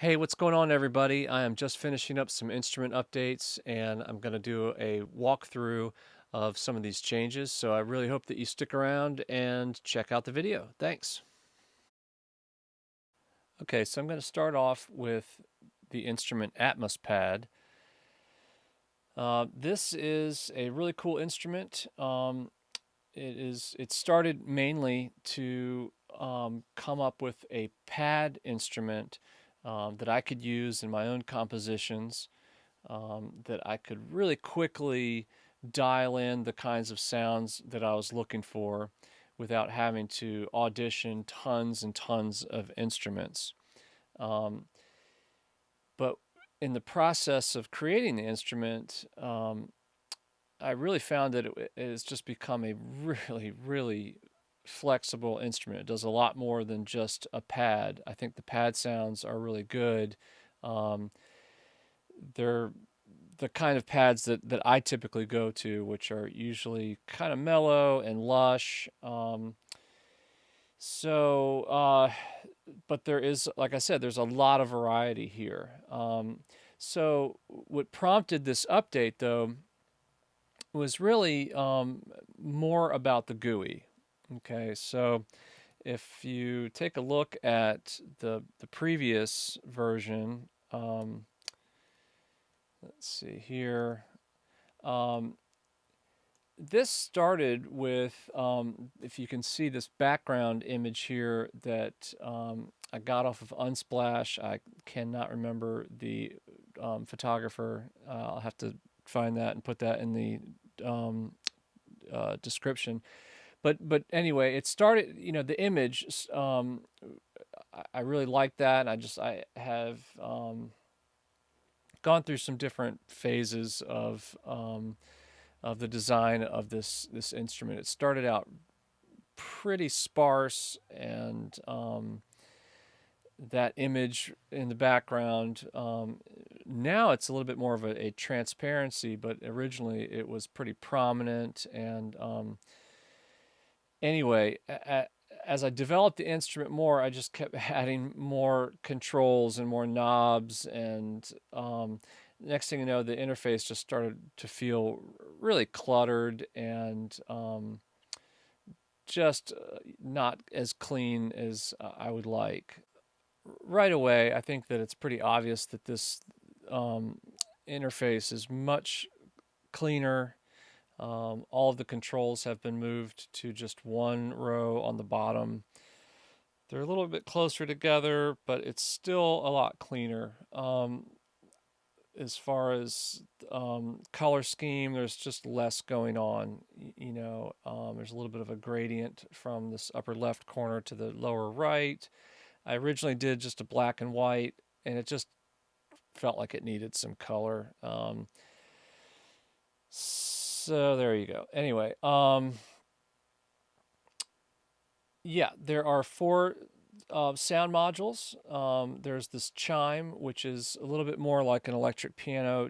Hey, what's going on, everybody? I am just finishing up some instrument updates and I'm going to do a walkthrough of some of these changes. So I really hope that you stick around and check out the video. Thanks. Okay, so I'm going to start off with the instrument AtmosPad. This is a really cool instrument. It started mainly to come up with a pad instrument that I could use in my own compositions. That I could really quickly dial in the kinds of sounds that I was looking for without having to audition tons and tons of instruments. Um, but in the process of creating the instrument, I really found that it has just become a really, really flexible instrument. It does a lot more than just a pad. I think the pad sounds are really good. Um, they're the kind of pads that I typically go to, which are usually kind of mellow and lush. So, but there is, like I said, there's a lot of variety here. So, what prompted this update, though, was really more about the GUI. Okay, so if you take a look at the previous version, let's see here. Um, this started with, if you can see this background image here that I got off of Unsplash. I cannot remember the photographer. I'll have to find that and put that in the um, description. But anyway, it started. The image. I really like that. And I have gone through some different phases of the design of this instrument. It started out pretty sparse, and that image in the background. Now it's a little bit more of a transparency, but originally it was pretty prominent. And anyway, as I developed the instrument more, I just kept adding more controls and more knobs, and next thing you know, the interface just started to feel really cluttered and just not as clean as I would like. Right away, I think that it's pretty obvious that this um, interface is much cleaner. All of the controls have been moved to just one row on the bottom. They're a little bit closer together, but it's still a lot cleaner. As far as color scheme, there's just less going on. There's a little bit of a gradient from this upper left corner to the lower right. I originally did just a black and white, and it just felt like it needed some color. So there you go. Anyway, yeah, there are four sound modules. There's this chime, which is a little bit more like an electric piano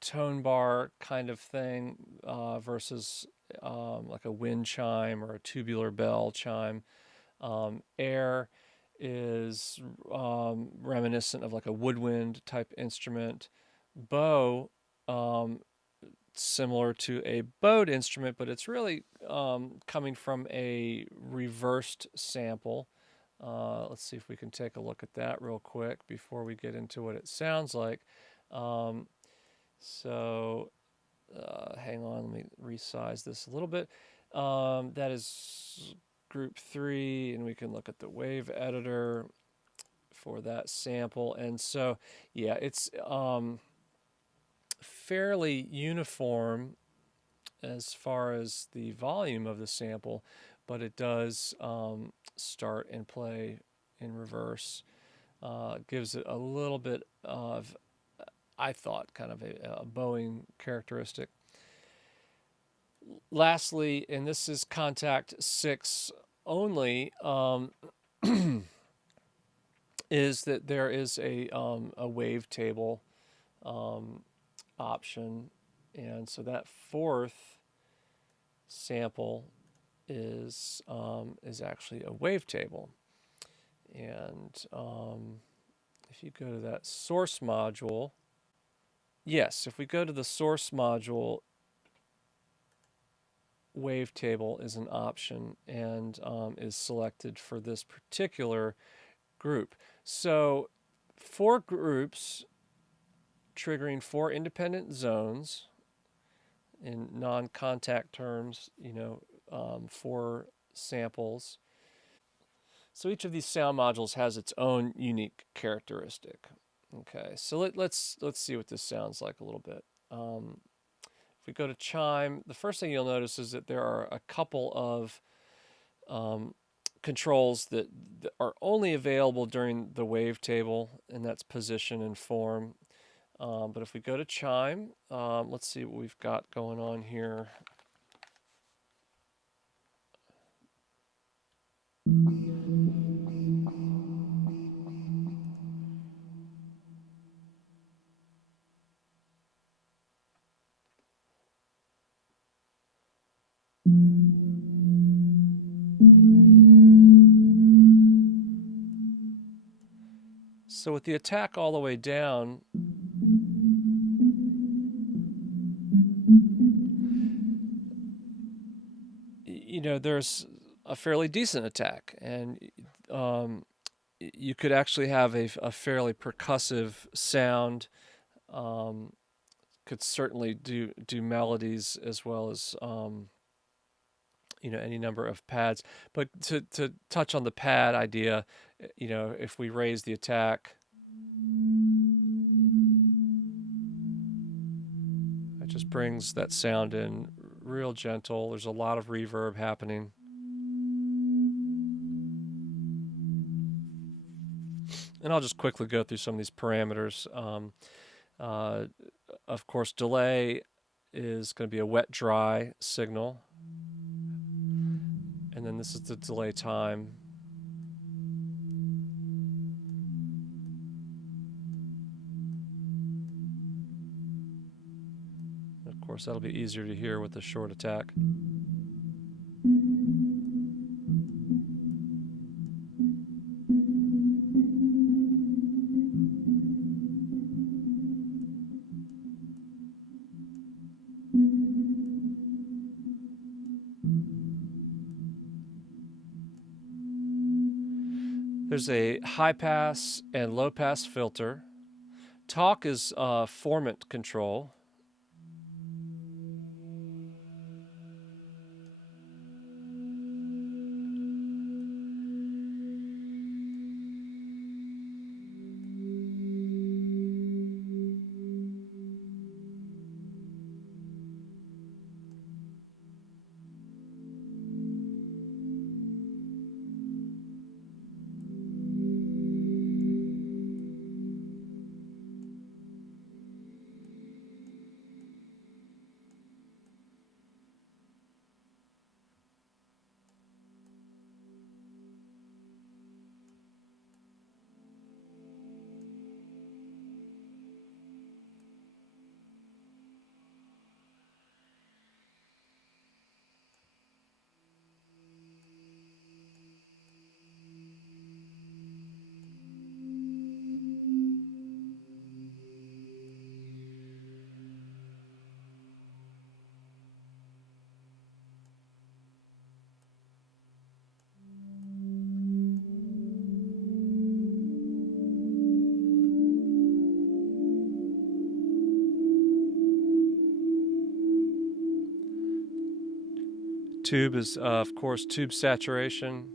tone bar kind of thing versus like a wind chime or a tubular bell chime. Air is reminiscent of like a woodwind type instrument. Bow, um, similar to a bowed instrument, but it's really coming from a reversed sample. Let's see if we can take a look at that real quick before we get into what it sounds like. Um, so hang on, let me resize this a little bit. That is group 3, and we can look at the wave editor for that sample. And so, yeah, it's fairly uniform as far as the volume of the sample, but it does start and play in reverse. Gives it a little bit of, I thought, kind of a bowing characteristic. Lastly, and this is Kontakt 6 only, is that there is a wavetable option, and so that fourth sample is actually a wavetable, and if you go to that source module, yes, if we go to the source module, Wavetable is an option and is selected for this particular group. So 4 groups triggering 4 independent zones in non-contact terms, 4 samples. So each of these sound modules has its own unique characteristic. Okay, so let's see what this sounds like a little bit. If we go to Chime, the first thing you'll notice is that there are a couple of controls that are only available during the wavetable, and that's position and form. But if we go to Chime, let's see what we've got going on here. So with the attack all the way down, there's a fairly decent attack, and you could actually have a fairly percussive sound. Could certainly do melodies as well as any number of pads. But to touch on the pad idea, if we raise the attack, it just brings that sound in real gentle. There's a lot of reverb happening. And I'll just quickly go through some of these parameters. Of course, delay is going to be a wet-dry signal. And then this is the delay time. Of course, that'll be easier to hear with the short attack. There's a high pass and low pass filter. Talk is formant control. Tube is, of course, tube saturation.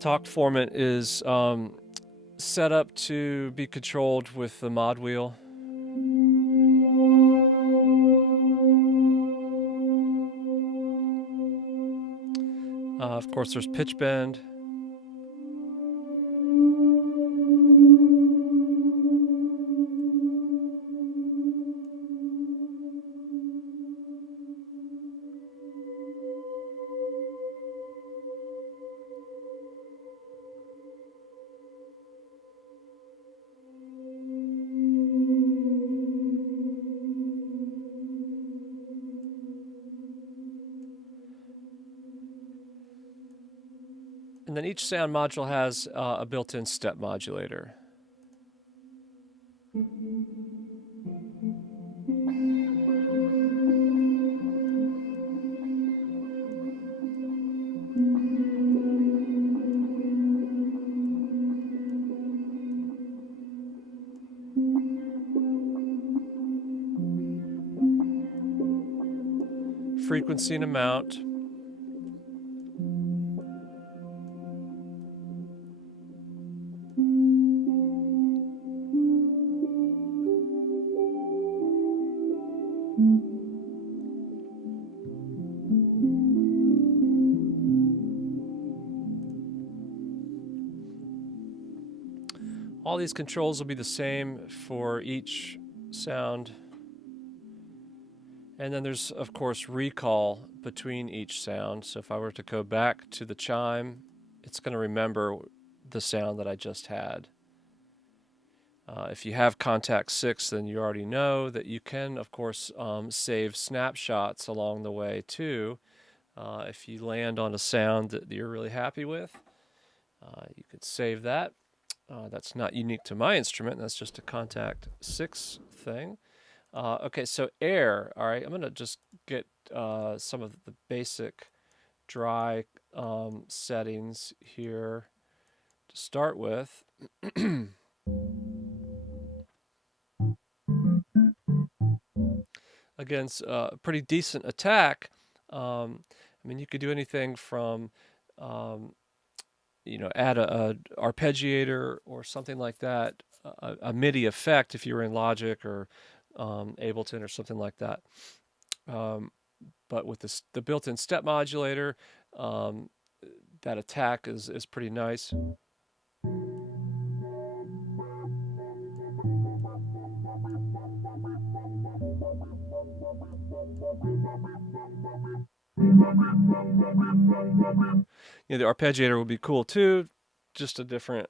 Talk formant is set up to be controlled with the mod wheel. Of course, there's pitch bend. And then each sound module has a built-in step modulator. Frequency and amount. All these controls will be the same for each sound. And then there's, of course, recall between each sound. So if I were to go back to the chime, it's going to remember the sound that I just had. If you have Kontakt 6, then you already know that you can, of course, save snapshots along the way too. If you land on a sound that you're really happy with, you could save that. That's not unique to my instrument. That's just a Kontakt 6 thing. Okay, so air. All right, I'm going to just get some of the basic dry settings here to start with. Again, it's a pretty decent attack. I mean, you could do anything from, add a arpeggiator or something like that, a MIDI effect if you were in Logic or Ableton or something like that. But with the built-in step modulator, that attack is pretty nice. The arpeggiator would be cool too, just a different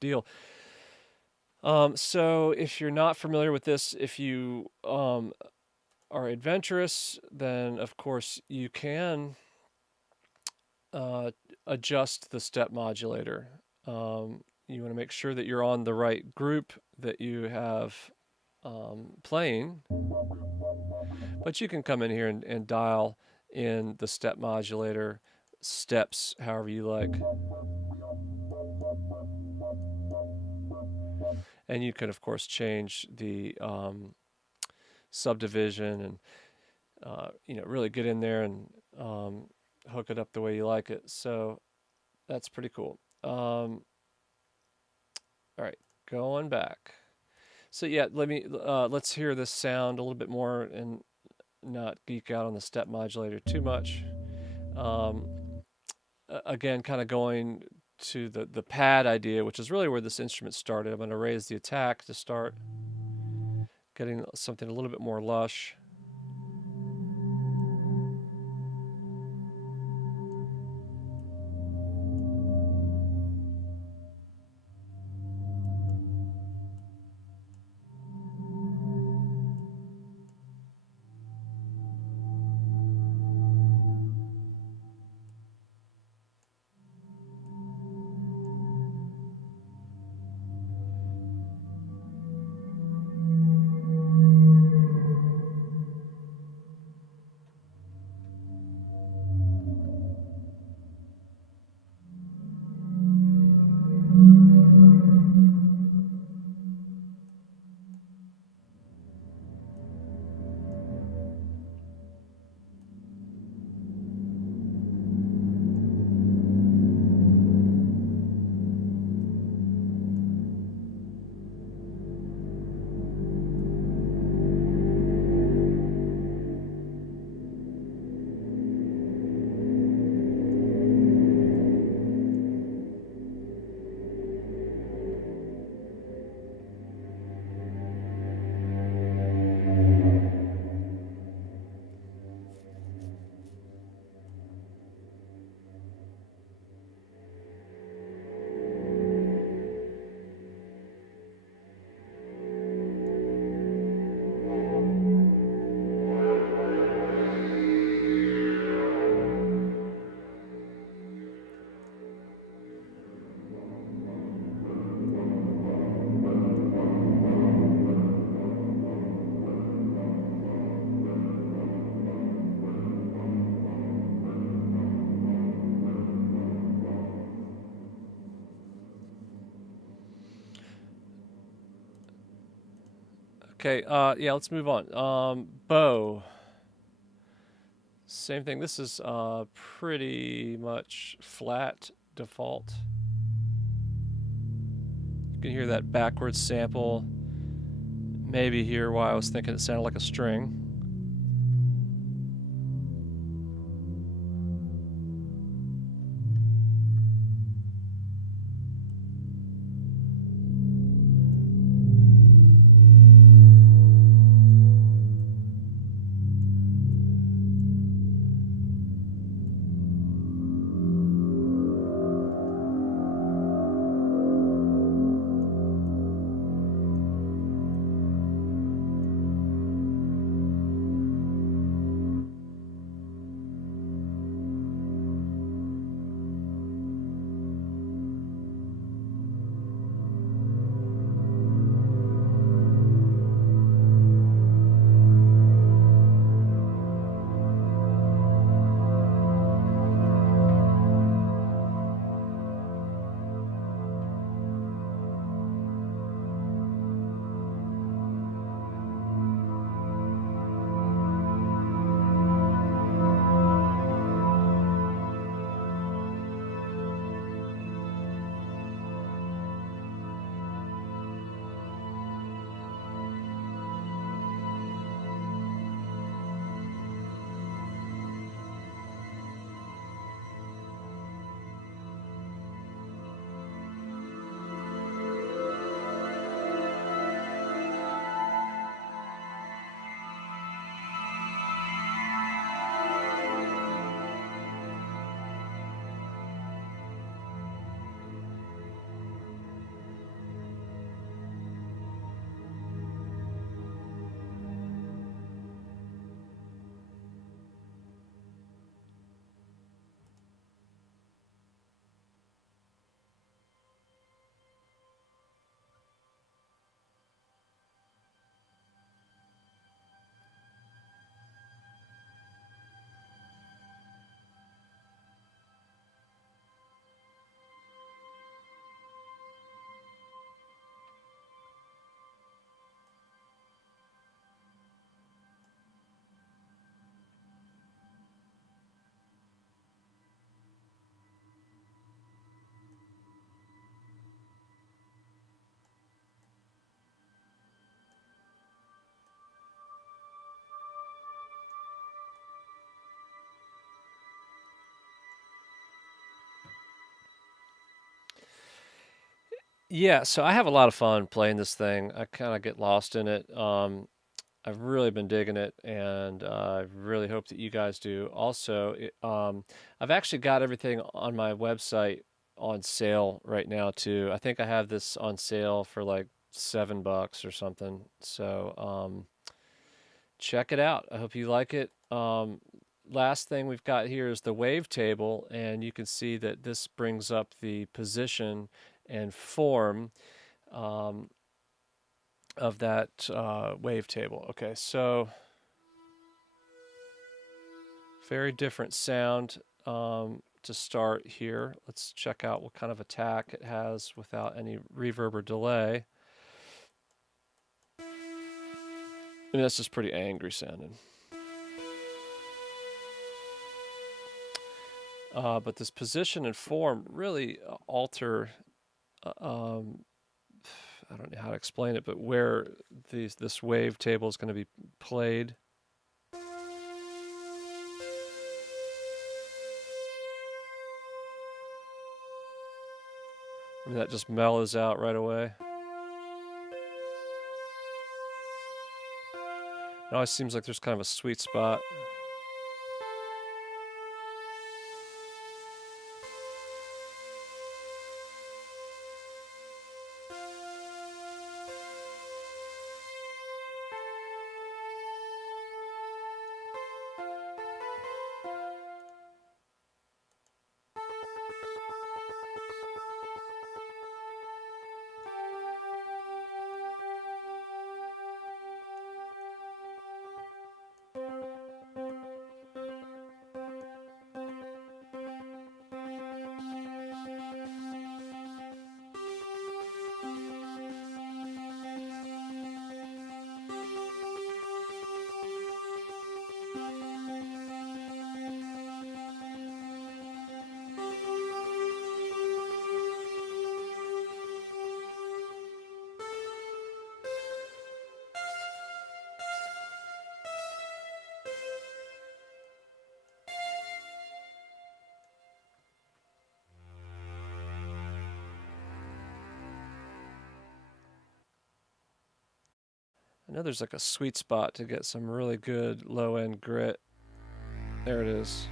deal. So if you're not familiar with this, if you are adventurous, then of course you can adjust the step modulator. You want to make sure that you're on the right group that you have playing, but you can come in here and dial in the step modulator steps however you like. And you can, of course, change the subdivision and really get in there and hook it up the way you like it. So that's pretty cool. All right, going back. So yeah, let's hear this sound a little bit more and not geek out on the step modulator too much. Again, kind of going to the pad idea, which is really where this instrument started. I'm going to raise the attack to start getting something a little bit more lush. Okay, yeah, let's move on. Bow. Same thing. This is pretty much flat default. You can hear that backwards sample. Maybe hear why I was thinking it sounded like a string. Yeah, so I have a lot of fun playing this thing. I kind of get lost in it. I've really been digging it, and I really hope that you guys do. Also, I've actually got everything on my website on sale right now too. I think I have this on sale for like $7 or something. So check it out. I hope you like it. Last thing we've got here is the wavetable, and you can see that this brings up the position and form um, of that wavetable. Okay, so very different sound to start here. Let's check out what kind of attack it has without any reverb or delay. I mean, that's just pretty angry sounding. But this position and form really alter, I don't know how to explain it, but where this wavetable is going to be played. I mean, that just mellows out right away. It always seems like there's kind of a sweet spot. I know there's like a sweet spot to get some really good low-end grit. There it is.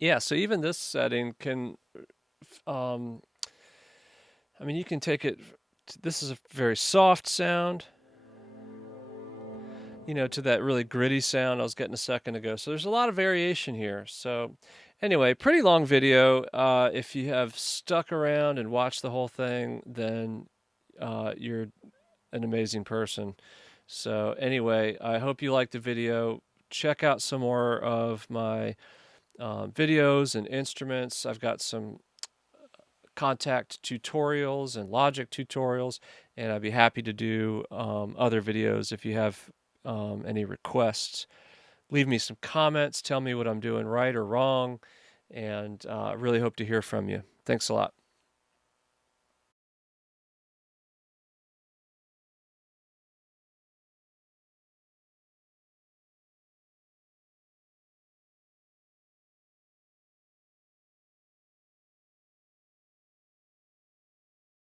Yeah, so even this setting can, um, I mean, you can take it. This is a very soft sound, to that really gritty sound I was getting a second ago. So there's a lot of variation here. So anyway, pretty long video. If you have stuck around and watched the whole thing, then you're an amazing person. So anyway, I hope you liked the video. Check out some more of my videos and instruments. I've got some Kontakt tutorials and Logic tutorials, and I'd be happy to do other videos if you have any requests. Leave me some comments, tell me what I'm doing right or wrong, and really hope to hear from you. Thanks a lot.